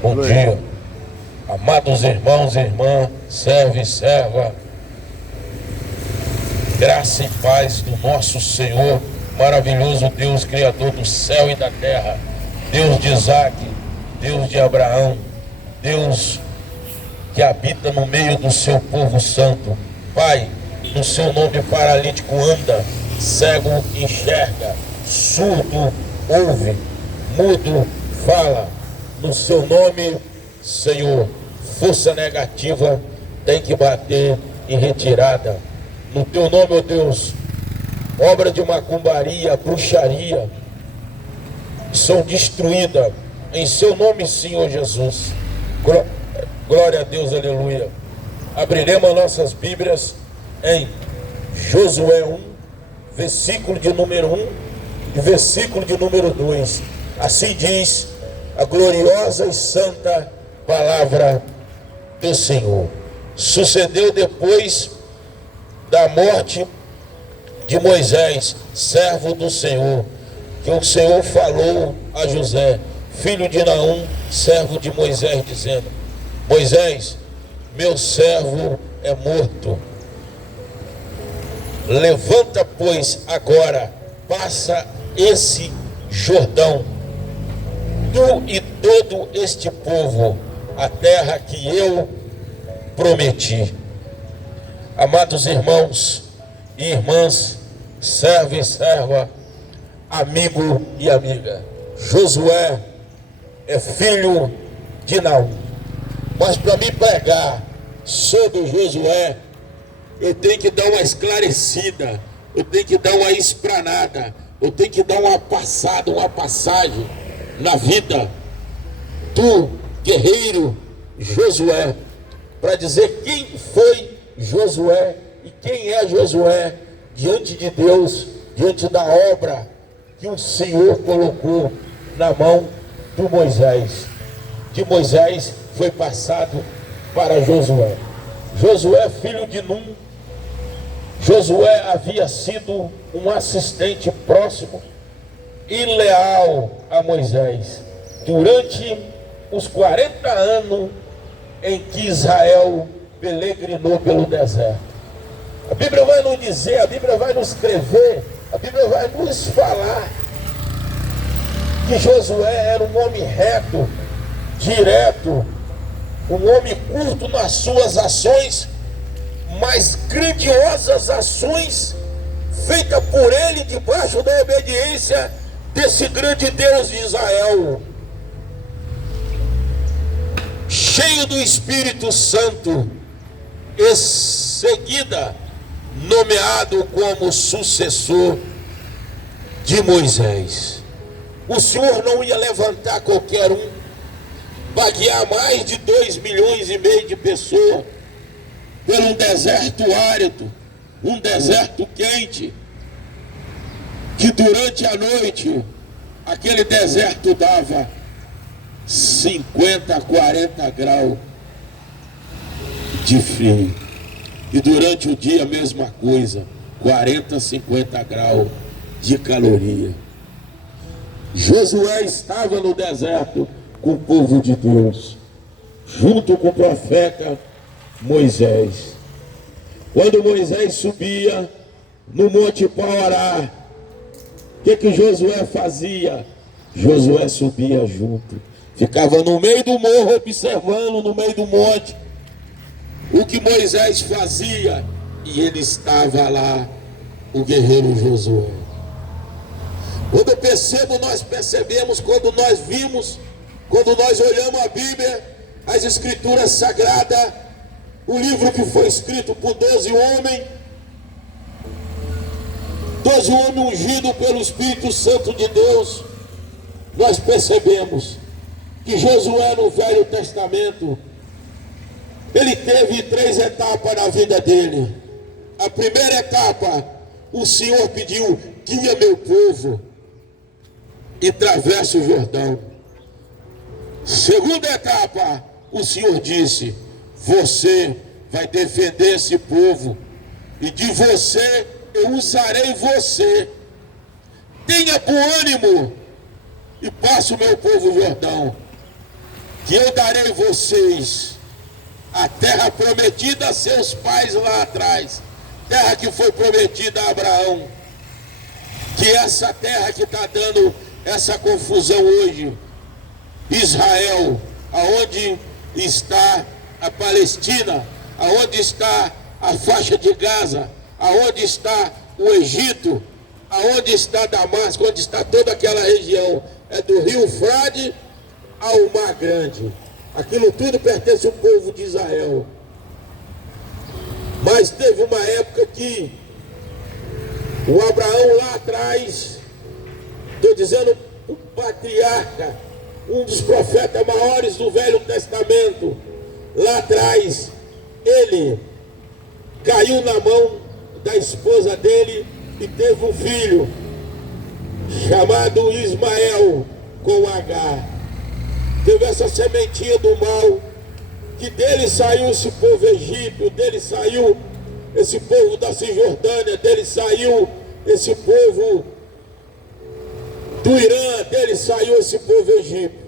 Bom dia, amados irmãos e irmãs, servo e serva, graça e paz do nosso Senhor, maravilhoso Deus, Criador do céu e da terra, Deus de Isaac, Deus de Abraão, Deus que habita no meio do seu povo santo. Pai, no seu nome paralítico anda, cego enxerga, surdo ouve, mudo fala. No seu nome, Senhor, força negativa tem que bater em retirada. No teu nome, ó Deus, obra de macumbaria, bruxaria, são destruídas. Em seu nome, Senhor Jesus. Glória a Deus, aleluia. Abriremos nossas Bíblias em Josué 1, versículo de número 1 e versículo de número 2. Assim diz a gloriosa e santa palavra do Senhor. Sucedeu depois da morte de Moisés, servo do Senhor, que o Senhor falou a José, filho de Naum, servo de Moisés, dizendo: Moisés, meu servo é morto. Levanta, pois, agora, passa esse Jordão, tu e todo este povo, a terra que eu prometi. Amados irmãos e irmãs, servo e serva, amigo e amiga, Josué é filho de Naum. Mas para me pregar sobre Josué, eu tenho que dar uma esclarecida, eu tenho que dar uma esplanada, eu tenho que dar uma passada, uma passagem na vida do guerreiro Josué, para dizer quem foi Josué e quem é Josué diante de Deus, diante da obra que o Senhor colocou na mão de Moisés. De Moisés foi passado para Josué. Josué, filho de Num. Josué havia sido um assistente próximo e leal a Moisés durante os 40 anos em que Israel peregrinou pelo deserto. A Bíblia vai nos dizer, a Bíblia vai nos escrever, a Bíblia vai nos falar que Josué era um homem reto, direto, um homem curto nas suas ações, mas grandiosas ações feitas por ele debaixo da obediência desse grande Deus de Israel, cheio do Espírito Santo, em seguida nomeado como sucessor de Moisés. O Senhor não ia levantar qualquer um para guiar mais de 2,5 milhões de pessoas por um deserto árido, um deserto quente, que durante a noite aquele deserto dava 50 a 40 graus de frio, e durante o dia a mesma coisa, 40 a 50 graus de caloria. Josué estava no deserto com o povo de Deus, junto com o profeta Moisés. Quando Moisés subia no Monte para orar, o que Josué fazia? Josué subia junto, ficava no meio do morro observando, no meio do monte, o que Moisés fazia, e ele estava lá, o guerreiro Josué. Quando eu percebo, nós percebemos, quando nós vimos, quando nós olhamos a Bíblia, as Escrituras Sagradas, o livro que foi escrito por 12 homens ungidos pelo Espírito Santo de Deus, nós percebemos que Josué no Velho Testamento, ele teve 3 etapas na vida dele. A primeira etapa, o Senhor pediu: guia meu povo e atravessa o Jordão. Segunda etapa, o Senhor disse: você vai defender esse povo, e de você eu usarei você. Tenha bom ânimo e passe o meu povo o Jordão. que eu darei vocês a terra prometida a seus pais lá atrás, terra que foi prometida a Abraão, que essa terra que está dando essa confusão hoje, Israel, aonde está a Palestina, aonde está a faixa de Gaza, aonde está o Egito, aonde está Damasco, onde está toda aquela região, é do rio Frade ao Mar Grande. Aquilo tudo pertence ao povo de Israel. Mas teve uma época que o Abraão lá atrás, estou dizendo o patriarca, um dos profetas maiores do Velho Testamento, lá atrás, ele caiu na mão da esposa dele e teve um filho chamado Ismael com Agar. Teve essa sementinha do mal, que dele saiu esse povo egípcio, dele saiu esse povo da Cisjordânia, dele saiu esse povo do Irã, dele saiu esse povo egípcio.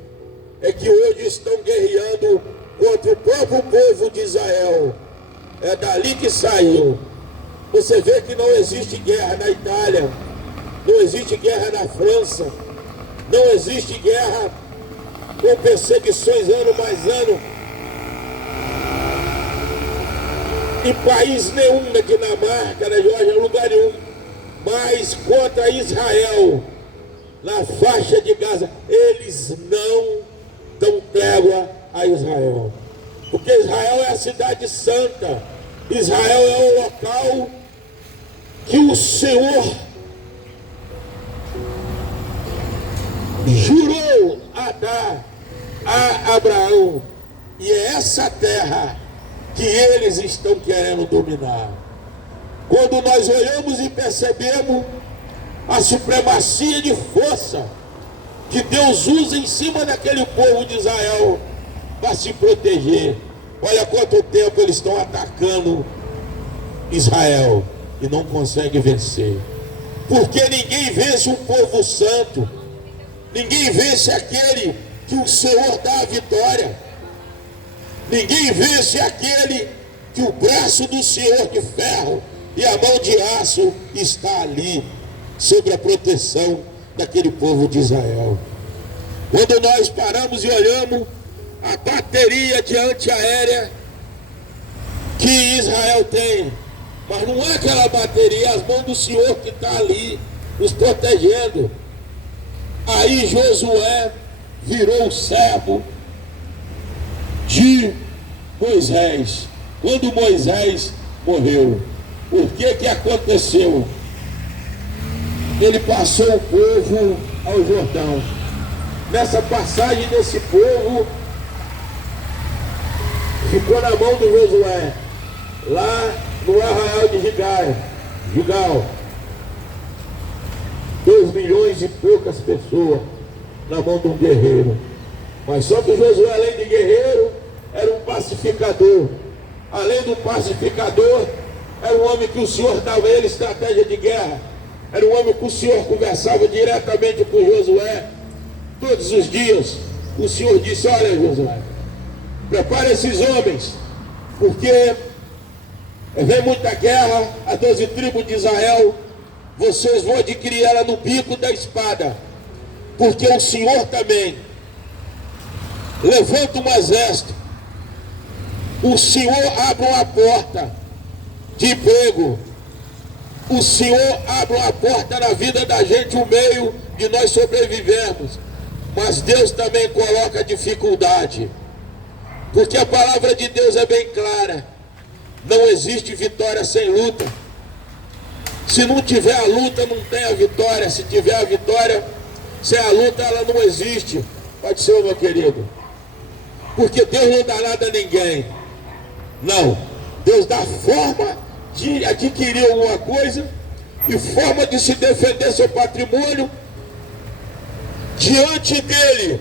É que hoje estão guerreando contra o próprio povo de Israel. É dali que saiu. Você vê que não existe guerra na Itália, não existe guerra na França, não existe guerra com perseguições ano mais ano em país nenhum, na Dinamarca, na Geórgia, lugar nenhum, mas contra Israel, na faixa de Gaza. Eles não dão trégua a Israel, porque Israel é a cidade santa, Israel é o local que o Senhor jurou a dar a Abraão, e é essa terra que eles estão querendo dominar. Quando nós olhamos e percebemos a supremacia de força que Deus usa em cima daquele povo de Israel para se proteger, olha quanto tempo eles estão atacando Israel e não conseguem vencer, porque ninguém vence um povo santo, ninguém vence aquele que o Senhor dá a vitória, ninguém vence aquele que o braço do Senhor de ferro e a mão de aço está ali, sobre a proteção daquele povo de Israel. Quando nós paramos e olhamos a bateria de antiaérea que Israel tem, mas não é aquela bateria, é as mãos do Senhor que está ali, nos protegendo. Aí Josué virou o servo de Moisés. Quando Moisés morreu, o que aconteceu? Ele passou o povo ao Jordão. Nessa passagem desse povo, ficou na mão do Josué, lá no arraial de Gigal. 2 milhões e poucas pessoas na mão de um guerreiro. Mas só que Josué, além de guerreiro, era um pacificador. Além do pacificador, era um homem que o Senhor dava a ele estratégia de guerra. Era um homem que o Senhor conversava diretamente com Josué todos os dias. O Senhor disse: olha, Josué, prepara esses homens, porque vem muita guerra, as 12 tribos de Israel, vocês vão adquirir ela no bico da espada, porque o Senhor também levanta um exército, o Senhor abre uma porta de emprego, o Senhor abre uma porta na vida da gente, o meio de nós sobrevivermos, mas Deus também coloca dificuldade, porque a palavra de Deus é bem clara: não existe vitória sem luta. Se não tiver a luta, não tem a vitória. Se tiver a vitória, sem a luta, ela não existe. Pode ser, meu querido, porque Deus não dá nada a ninguém. Não, Deus dá forma de adquirir alguma coisa e forma de se defender seu patrimônio diante dele,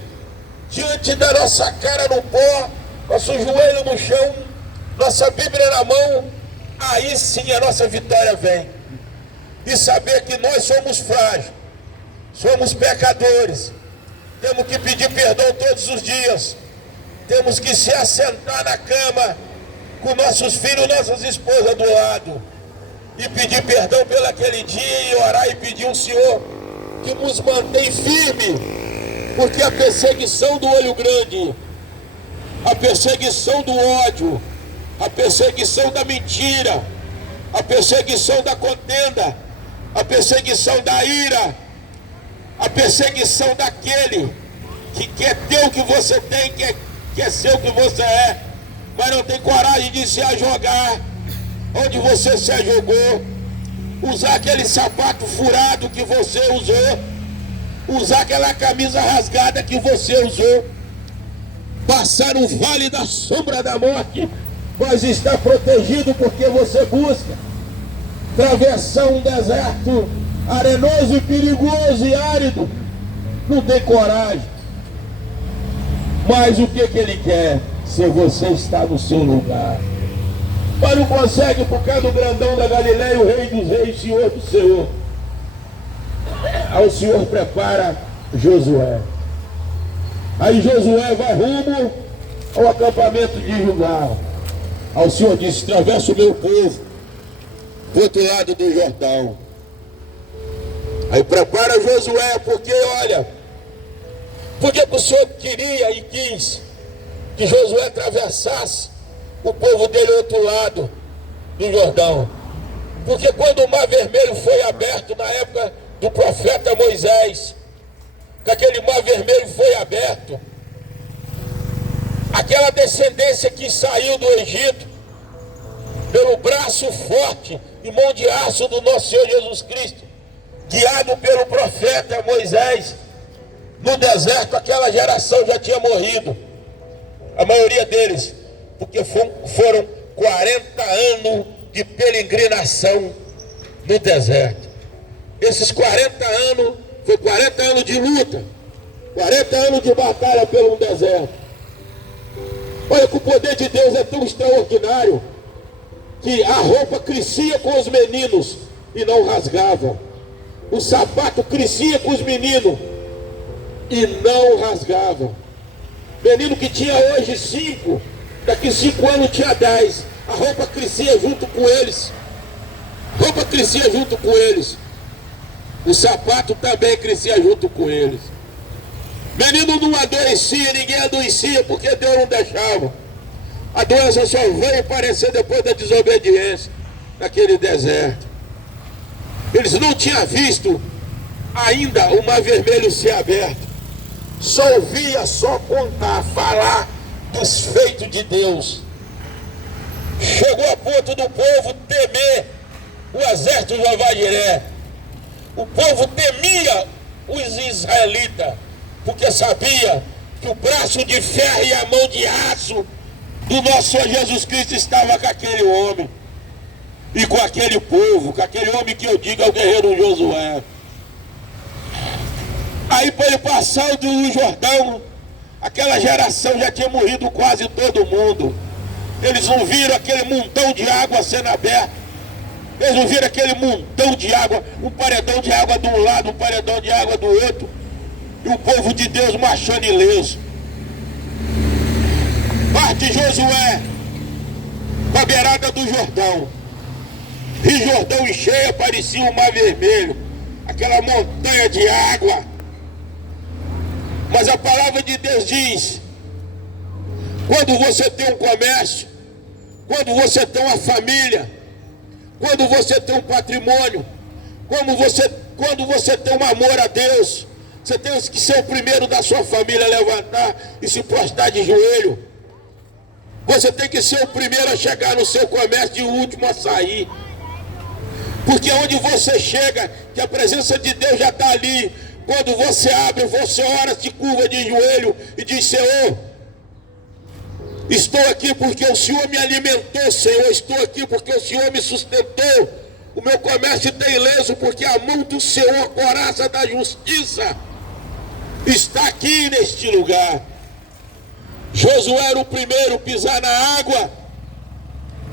diante da nossa cara no pó, nosso joelho no chão, nossa Bíblia na mão. Aí sim a nossa vitória vem. E saber que nós somos frágeis, somos pecadores, temos que pedir perdão todos os dias, temos que se assentar na cama com nossos filhos, nossas esposas do lado, e pedir perdão pelo aquele dia, e orar e pedir ao Senhor que nos mantém firme, porque a perseguição do olho grande, a perseguição do ódio, a perseguição da mentira, a perseguição da contenda, a perseguição da ira, a perseguição daquele que quer ter o que você tem, quer ser o que você é, mas não tem coragem de se ajogar onde você se ajogou, usar aquele sapato furado que você usou, usar aquela camisa rasgada que você usou, passar o vale da sombra da morte, mas está protegido porque você busca, atravessar um deserto arenoso e perigoso e árido, não tem coragem, mas o que ele quer? Se você está no seu lugar, mas não consegue por causa do grandão da Galileia, o rei dos reis, senhor do senhor. Aí o Senhor prepara Josué, aí Josué vai rumo ao acampamento de Gilgal. Aí o Senhor disse: atravessa o meu povo do outro lado do Jordão. Aí prepara Josué, porque olha, porque o Senhor queria e quis que Josué atravessasse o povo dele ao outro lado do Jordão. Porque quando o Mar Vermelho foi aberto na época do profeta Moisés, que aquele Mar Vermelho foi aberto, aquela descendência que saiu do Egito pelo braço forte e mão de aço do nosso Senhor Jesus Cristo, guiado pelo profeta Moisés, no deserto aquela geração já tinha morrido, a maioria deles, porque foram 40 anos de peregrinação no deserto. Esses 40 anos, foi 40 anos de luta, 40 anos de batalha pelo deserto. Olha que o poder de Deus é tão extraordinário, que a roupa crescia com os meninos e não rasgava. O sapato crescia com os meninos e não rasgava. Menino que tinha hoje 5, daqui 5 anos tinha 10. A roupa crescia junto com eles. A roupa crescia junto com eles. O sapato também crescia junto com eles. Menino não adoecia, ninguém adoecia porque Deus não deixava. A doença só veio aparecer depois da desobediência naquele deserto. Eles não tinham visto ainda o Mar Vermelho ser aberto. Só ouvia, só contar, falar dos feitos de Deus. Chegou a ponto do povo temer o exército de Jeová Jiré. O povo temia os israelitas, porque sabia que o braço de ferro e a mão de aço do nosso Senhor Jesus Cristo estava com aquele homem e com aquele povo, com aquele homem que eu digo é o guerreiro Josué. Aí para ele passar do Jordão, aquela geração já tinha morrido quase todo mundo. Eles não viram aquele montão de água sendo aberto. Eles não viram aquele montão de água, um paredão de água de um lado, um paredão de água do outro. E o povo de Deus marchando ileso. Parte Josué para a beirada do Jordão. E Jordão em cheia parecia um Mar Vermelho, aquela montanha de água. Mas a palavra de Deus diz: quando você tem um comércio, quando você tem uma família, quando você tem um patrimônio, quando você tem um amor a Deus, você tem que ser o primeiro da sua família a levantar e se prostrar de joelho. Você tem que ser o primeiro a chegar no seu comércio e o último a sair. Porque onde você chega, que a presença de Deus já está ali. Quando você abre, você ora, se curva de joelho e diz: Senhor, estou aqui porque o Senhor me alimentou, Senhor, estou aqui porque o Senhor me sustentou. O meu comércio está ileso porque a mão do Senhor, a coraça da justiça, está aqui neste lugar. Josué era o primeiro a pisar na água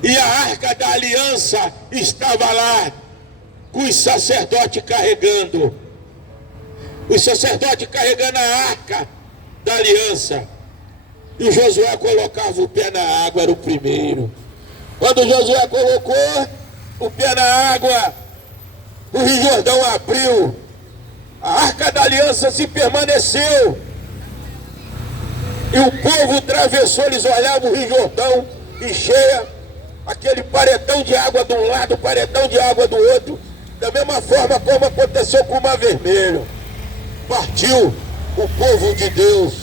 e a arca da aliança estava lá, com os sacerdotes carregando. Os sacerdotes carregando a arca da aliança. E Josué colocava o pé na água, era o primeiro. Quando Josué colocou o pé na água, o Rio Jordão abriu, a Arca da Aliança se permaneceu, e o povo atravessou, eles olhavam o Rio Jordão e cheia, aquele paredão de água de um lado, paredão de água do outro, da mesma forma como aconteceu com o Mar Vermelho. Partiu o povo de Deus,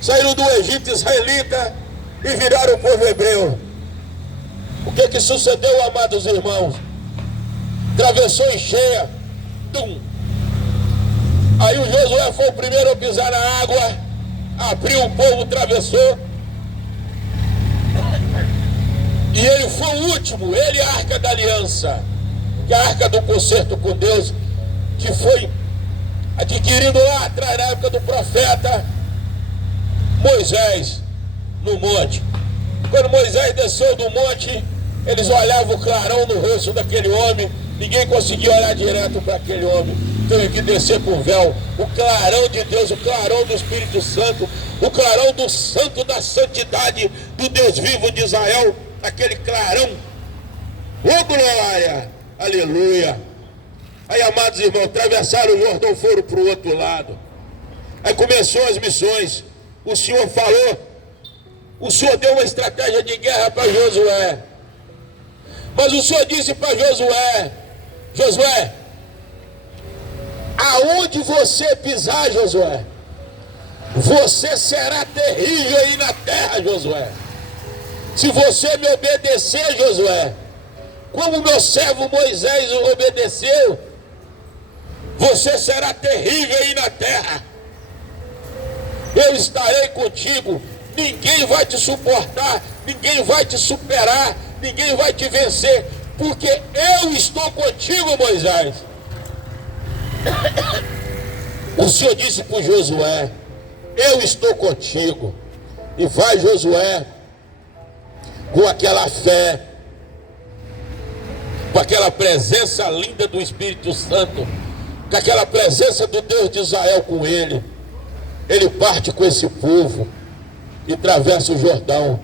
saíram do Egito israelita e viraram o povo hebreu. O que sucedeu, amados irmãos? Atravessou em cheia, tum. Aí o Josué foi o primeiro a pisar na água, abriu, o povo atravessou, e ele foi o último, ele, a Arca da Aliança, que é a Arca do Concerto com Deus, que foi adquirido lá atrás, na época do profeta Moisés, no monte. Quando Moisés desceu do monte, eles olhavam o clarão no rosto daquele homem, ninguém conseguia olhar direto para aquele homem, teve que descer com o véu. O clarão de Deus, o clarão do Espírito Santo, o clarão do santo da santidade do Deus vivo de Israel, aquele clarão, ô glória, aleluia. Aí, amados irmãos, atravessaram o Jordão, foram para o outro lado. Aí começou as missões. O Senhor falou, o Senhor deu uma estratégia de guerra para Josué. Mas o Senhor disse para Josué: Josué, aonde você pisar, Josué, você será terrível aí na terra, Josué. Se você me obedecer, Josué, como meu servo Moisés obedeceu, você será terrível aí na terra. Eu estarei contigo, ninguém vai te suportar, ninguém vai te superar, ninguém vai te vencer, porque eu estou contigo, Moisés. O Senhor disse para Josué: eu estou contigo. E vai Josué com aquela fé, com aquela presença linda do Espírito Santo, com aquela presença do Deus de Israel com ele. Ele parte com esse povo e atravessa o Jordão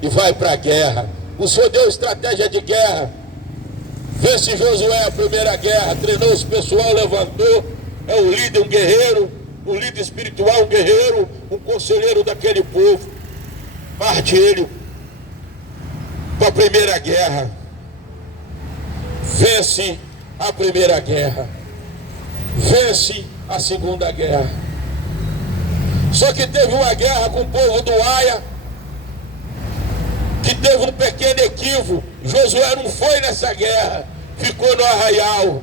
e vai para a guerra. O Senhor deu estratégia de guerra. Vence Josué a primeira guerra, treinou esse pessoal, levantou, é um líder, um guerreiro, um líder espiritual, um guerreiro, um conselheiro daquele povo. Parte ele para a primeira guerra. Vence a primeira guerra. Vence a segunda guerra. Só que teve uma guerra com o povo do Aia, que teve um pequeno equívoco. Josué não foi nessa guerra, ficou no arraial.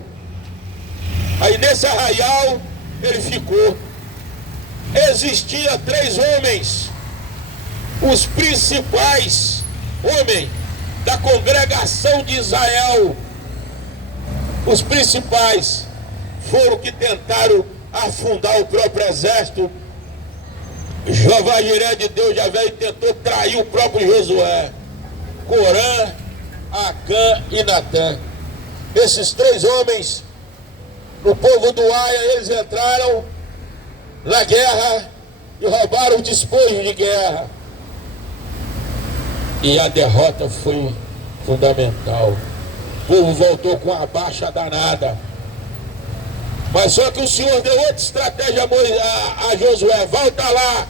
Aí nesse arraial ele ficou. Existia 3 homens, os principais homens da congregação de Israel. Os principais foram que tentaram afundar o próprio exército. Jeová Jiré de Deus já veio e tentou trair o próprio Josué. Corã, Acã e Natã. Esses 3 homens, no povo do Aia, eles entraram na guerra e roubaram o despojo de guerra. E a derrota foi fundamental. O povo voltou com a baixa danada. Mas só que o Senhor deu outra estratégia a Josué: volta lá.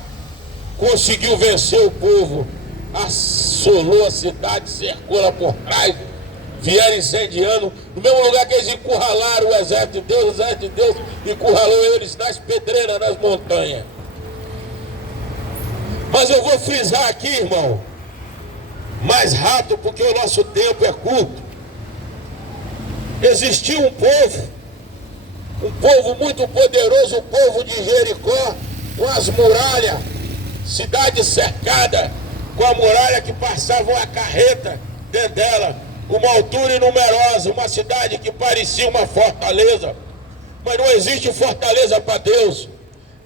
Conseguiu vencer o povo, assolou a cidade, cercou ela por trás, vieram incendiando, no mesmo lugar que eles encurralaram o exército de Deus encurralou eles nas pedreiras, nas montanhas. Mas eu vou frisar aqui, irmão, mais rápido, porque o nosso tempo é curto. Existia um povo muito poderoso, o povo de Jericó, com as muralhas, cidade cercada, com a muralha que passava uma carreta dentro dela, com uma altura inumerosa, uma cidade que parecia uma fortaleza. Mas não existe fortaleza para Deus.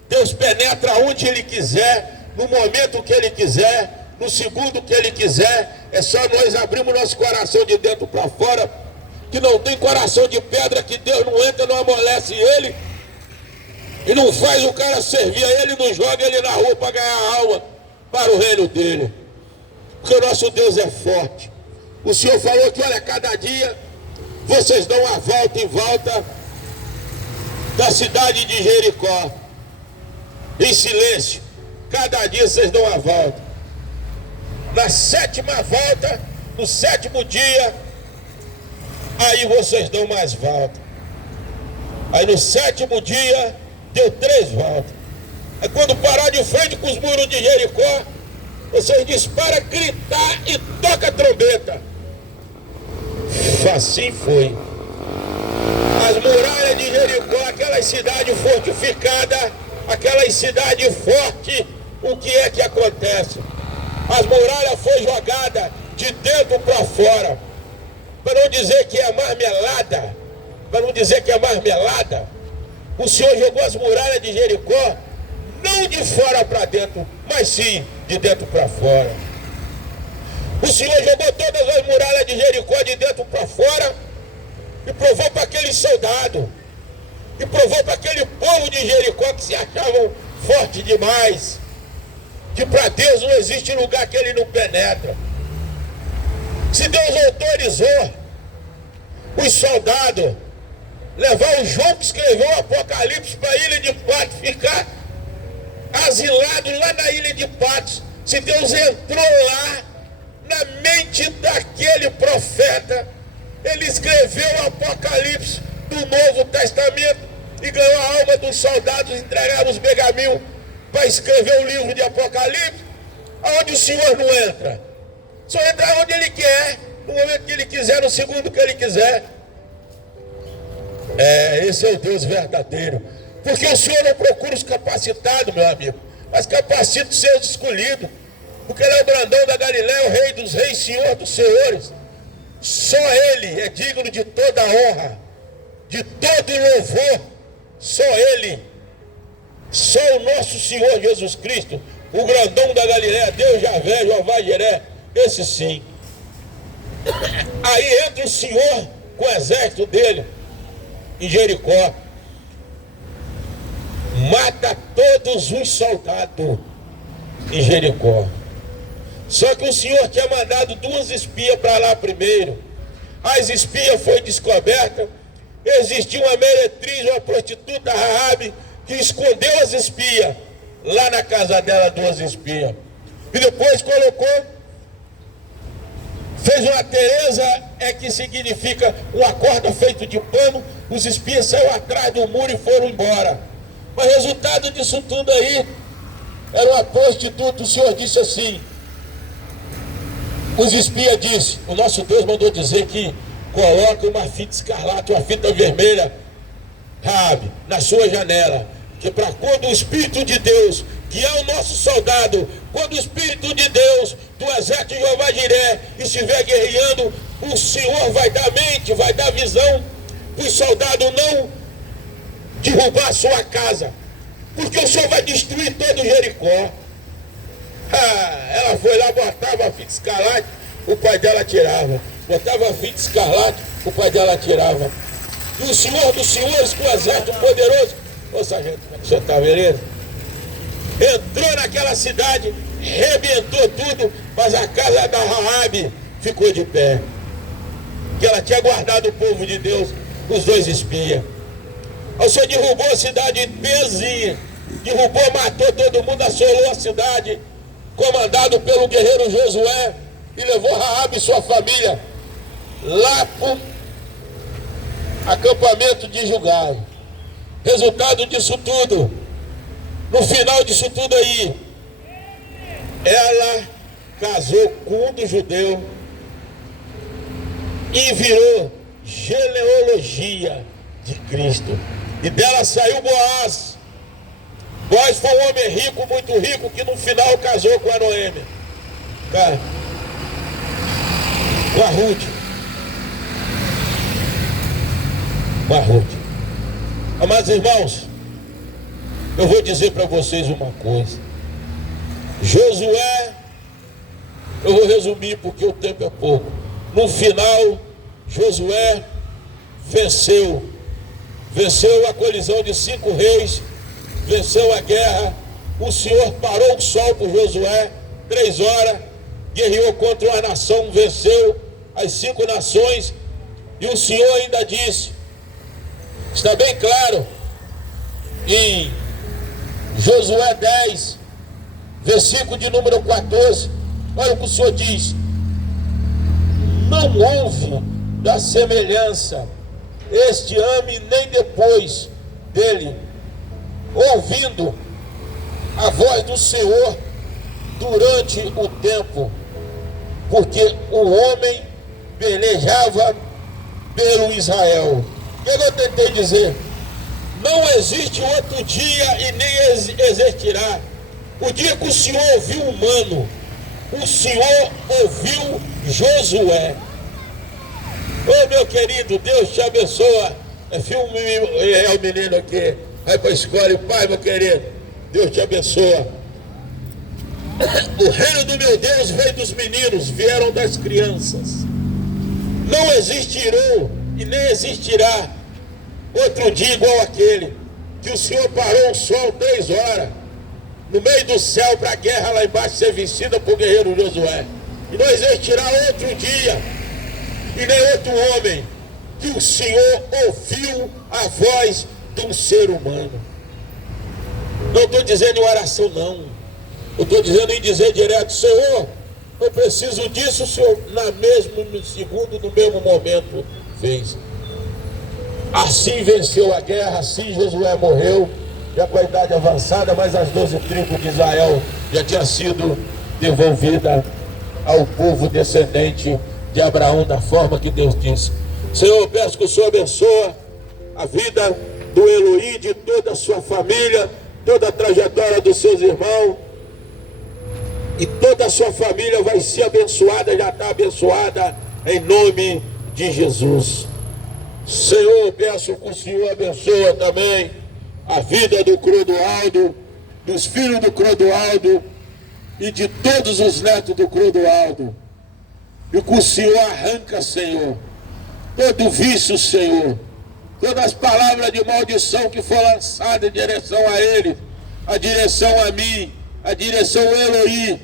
Deus penetra onde Ele quiser, no momento que Ele quiser, no segundo que Ele quiser. É só nós abrirmos nosso coração de dentro para fora, que não tem coração de pedra, que Deus não entra, não amolece Ele, e não faz o cara servir a Ele, não joga Ele na rua para ganhar a alma. para o reino dele. Porque o nosso Deus é forte. O Senhor falou que, olha, cada dia vocês dão a volta em volta da cidade de Jericó, em silêncio. Cada dia vocês dão a volta. Na 7ª volta, no 7º dia, aí vocês dão mais volta. Aí no 7º dia, deu 3 voltas. Aí quando parar de frente com os muros de Jericó, vocês disparam, gritar e toca a trombeta. Assim foi. As muralhas de Jericó, aquelas cidades fortificadas, aquelas cidades fortes, o que é que acontece? As muralhas foram jogadas de dentro para fora. Para não dizer que é marmelada, o Senhor jogou as muralhas de Jericó, não de fora para dentro, mas sim de dentro para fora. O Senhor jogou todas as muralhas de Jericó de dentro para fora e provou para aqueles soldados, e provou para aquele povo de Jericó que se achavam forte demais, que para Deus não existe lugar que Ele não penetra. Se Deus autorizou os soldados levar o João que escreveu o Apocalipse para a ilha de Patmos, ficar asilado lá na ilha de Patmos, se Deus entrou lá na mente daquele profeta, ele escreveu o Apocalipse do Novo Testamento e ganhou a alma dos soldados, entregaram os pergaminhos para escrever o livro de Apocalipse. Aonde o Senhor não entra? Só entra onde Ele quer, no momento que Ele quiser, no segundo que Ele quiser. Esse é o Deus verdadeiro. Porque o Senhor não procura os capacitados, meu amigo, mas capacita os seus escolhidos. Porque Ele é o grandão da Galileia, o Rei dos reis, Senhor dos senhores. Só Ele é digno de toda a honra, de todo louvor. Só Ele, só o nosso Senhor Jesus Cristo, o grandão da Galileia, Deus Javé, Jeová Jiré, esse sim. Aí entra o Senhor com o exército dele em Jericó, mata todos os soldados em Jericó. Só que o Senhor tinha mandado 2 espias para lá primeiro. As espias foi descoberta. Existia uma meretriz, uma prostituta, Raabe, que escondeu as espias lá na casa dela, 2 espias. E depois colocou, fez uma Teresa, que significa uma corda feita de pano. Os espias saíram atrás do muro e foram embora. Mas resultado disso tudo aí, era uma prostituta. O Senhor disse assim, os espias disseram, o nosso Deus mandou dizer que coloca uma fita escarlate, uma fita vermelha, Raabe, na sua janela, que para quando o Espírito de Deus, que é o nosso soldado, quando o Espírito de Deus do exército de Jeová Jiré estiver guerreando, o Senhor vai dar mente, vai dar visão, para os soldados não derrubar a sua casa, porque o Senhor vai destruir todo Jericó. Ela foi lá, botava a fita escarlate, o pai dela tirava. Botava a fita escarlate, o pai dela tirava. E o Senhor dos senhores, com o exército poderoso, ô sargento, como é que o senhor está, beleza? Entrou naquela cidade, rebentou tudo, mas a casa da Raabe ficou de pé. Que ela tinha guardado o povo de Deus, os 2 espias. O Senhor derrubou a cidade pezinha, derrubou, matou todo mundo, assolou a cidade, comandado pelo guerreiro Josué, e levou Raabe e sua família lá para o acampamento de Gilgal. Resultado disso tudo, no final disso tudo aí, ela casou com um dos judeus e virou genealogia de Cristo. E dela saiu Boaz. Boaz foi um homem rico, muito rico, que no final casou com a Noemi, com a Ruth. Amados irmãos, eu vou dizer para vocês uma coisa. Josué, eu vou resumir porque o tempo é pouco. No final, Josué venceu a colisão de 5 reis, venceu a guerra. O Senhor parou o sol por Josué, 3 horas, guerreou contra uma nação, venceu as 5 nações, e o Senhor ainda disse, está bem claro, em Josué 10, versículo de número 14, olha o que o Senhor diz: não houve da semelhança este ame nem depois dele, ouvindo a voz do Senhor durante o tempo, porque o homem pelejava pelo Israel. O que eu tentei dizer? Não existe outro dia e nem existirá. O dia que o Senhor ouviu o humano, o Senhor ouviu Josué. Ô meu querido, Deus te abençoa. É o menino aqui, vai para a escola, pai, meu querido, Deus te abençoa. O reino do meu Deus veio dos meninos, vieram das crianças. Não existirão e nem existirá outro dia igual aquele, que o Senhor parou o sol 3 horas, no meio do céu, para a guerra lá embaixo ser vencida por guerreiro Josué. E não existirá outro dia e nem outro homem que o Senhor ouviu a voz de um ser humano. Não estou dizendo em oração, não. Eu estou dizendo em dizer direto: Senhor, eu preciso disso. O Senhor, no mesmo segundo, no mesmo momento, fez. Assim venceu a guerra, assim Josué morreu, já com a idade avançada, mas as 12 tribos de Israel já tinha sido devolvida ao povo descendente de Abraão, da forma que Deus disse. Senhor, eu peço que o Senhor abençoe a vida do Eloí, de toda a sua família, toda a trajetória dos seus irmãos, e toda a sua família vai ser abençoada, já está abençoada, em nome de Jesus. Senhor, eu peço que o Senhor abençoe também a vida do Clodoaldo, dos filhos do Clodoaldo e de todos os netos do Clodoaldo. E que o Senhor arranca, Senhor, todo vício, Senhor, todas as palavras de maldição que for lançada em direção a ele, a direção a mim, a direção ao Eloí.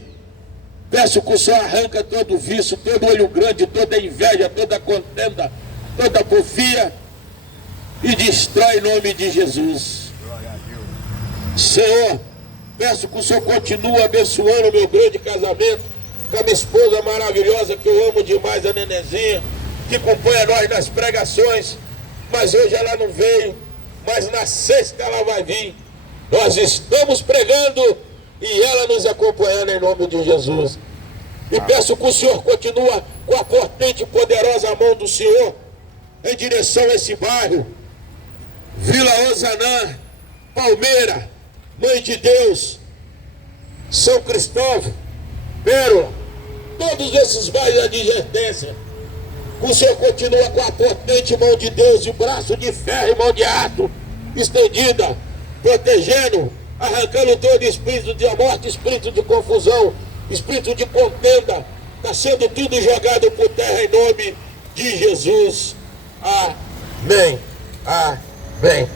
Peço que o Senhor arranca todo vício, todo olho grande, toda inveja, toda contenda, toda porfia, e destrói em nome de Jesus. Senhor, peço que o Senhor continue abençoando o meu grande casamento com a minha esposa maravilhosa, que eu amo demais, a Nenezinha, que acompanha nós nas pregações, mas hoje ela não veio, mas na sexta ela vai vir. Nós estamos pregando e ela nos acompanhando em nome de Jesus. E peço que o Senhor continue com a potente e poderosa mão do Senhor em direção a esse bairro, Vila Osanã, Palmeira, Mãe de Deus, São Cristóvão, Pérola, todos esses bairros de adjacência. O Senhor continua com a potente mão de Deus, de braço de ferro e mão de aço estendida, protegendo, arrancando todo espírito de morte, espírito de confusão, espírito de contenda. Está sendo tudo jogado por terra em nome de Jesus. Amém. Amém.